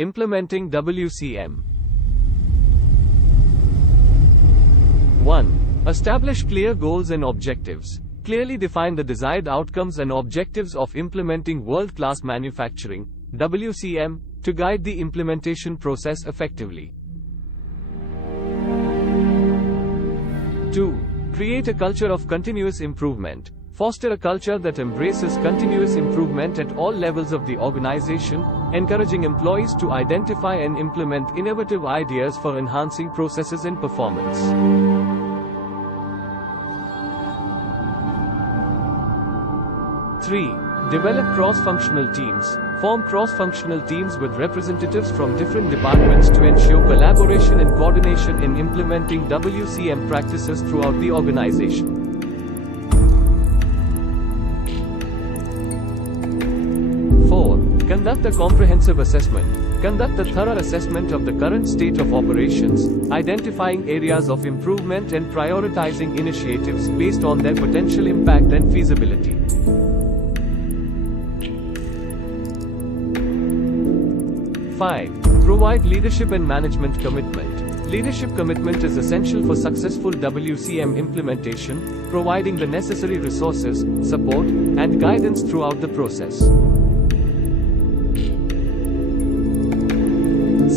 Implementing WCM. 1. Establish clear goals and objectives. Clearly define the desired outcomes and objectives of implementing world-class manufacturing, WCM, to guide the implementation process effectively. 2. Create a culture of continuous improvement. Foster a culture that embraces continuous improvement at all levels of the organization, encouraging employees to identify and implement innovative ideas for enhancing processes and performance. 3. Develop cross-functional teams. Form cross-functional teams with representatives from different departments to ensure collaboration and coordination in implementing WCM practices throughout the organization. 4. Conduct a comprehensive assessment. Conduct a thorough assessment of the current state of operations, identifying areas of improvement and prioritizing initiatives based on their potential impact and feasibility. 5. Provide leadership and management commitment. Leadership commitment is essential for successful WCM implementation, providing the necessary resources, support, and guidance throughout the process.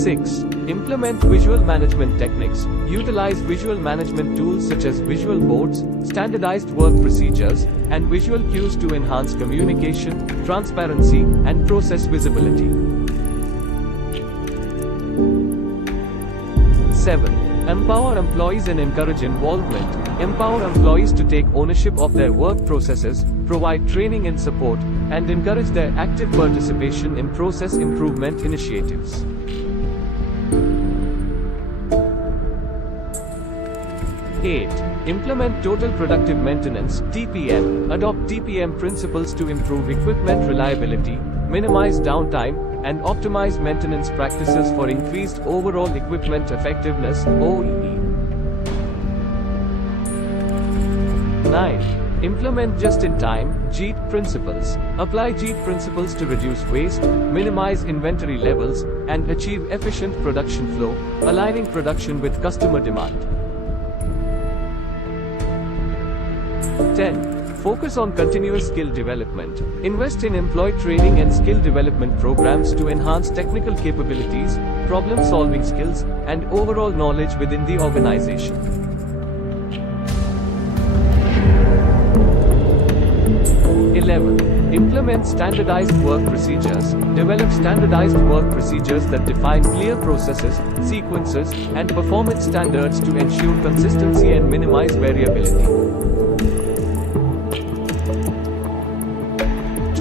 6. Implement visual management techniques. Utilize visual management tools such as visual boards, standardized work procedures, and visual cues to enhance communication, transparency, and process visibility. 7. Empower employees and encourage involvement. Empower employees to take ownership of their work processes, provide training and support, and encourage their active participation in process improvement initiatives. 8. Implement Total Productive Maintenance (TPM). Adopt TPM principles to improve equipment reliability, minimize downtime, and optimize maintenance practices for increased overall equipment effectiveness (OEE). 9. Implement just-in-time (JIT) principles. Apply JIT principles to reduce waste, minimize inventory levels, and achieve efficient production flow, aligning production with customer demand. 10. Focus on continuous skill development. Invest in employee training and skill development programs to enhance technical capabilities, problem-solving skills, and overall knowledge within the organization. 11. Implement standardized work procedures. Develop standardized work procedures that define clear processes, sequences, and performance standards to ensure consistency and minimize variability.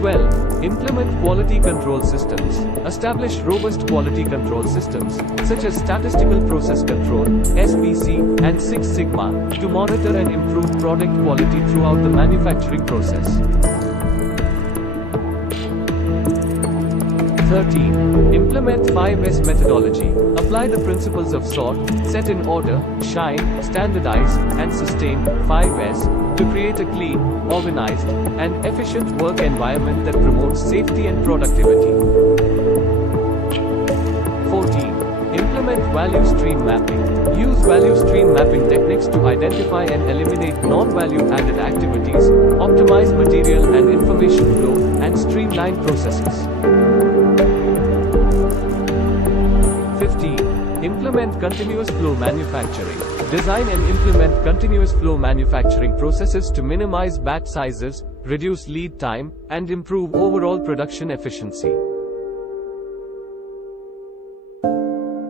12. Implement quality control systems. Establish robust quality control systems, such as statistical process control, SPC, and Six Sigma, to monitor and improve product quality throughout the manufacturing process. 13. Implement 5S methodology. Apply the principles of sort, set in order, shine, standardize, and sustain, 5S, to create a clean, organized, and efficient work environment that promotes safety and productivity. 14. Implement value stream mapping. Use value stream mapping techniques to identify and eliminate non-value added activities, optimize material and information flow, and streamline processes. 15. Implement continuous flow manufacturing. Design and implement continuous flow manufacturing processes to minimize batch sizes, reduce lead time, and improve overall production efficiency.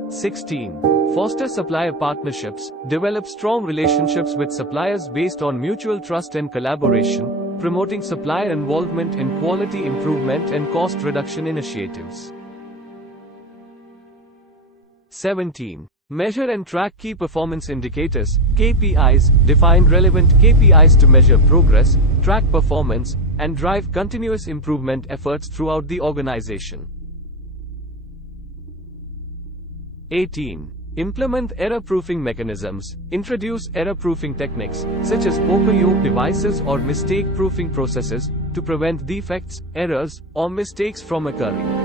16. Foster supplier partnerships. Develop strong relationships with suppliers based on mutual trust and collaboration, promoting supplier involvement in quality improvement and cost reduction initiatives. 17. Measure and track key performance indicators, KPIs. Define relevant KPIs to measure progress, track performance, and drive continuous improvement efforts throughout the organization. 18. Implement error-proofing mechanisms. Introduce error-proofing techniques, such as poker yoke devices or mistake-proofing processes, to prevent defects, errors, or mistakes from occurring.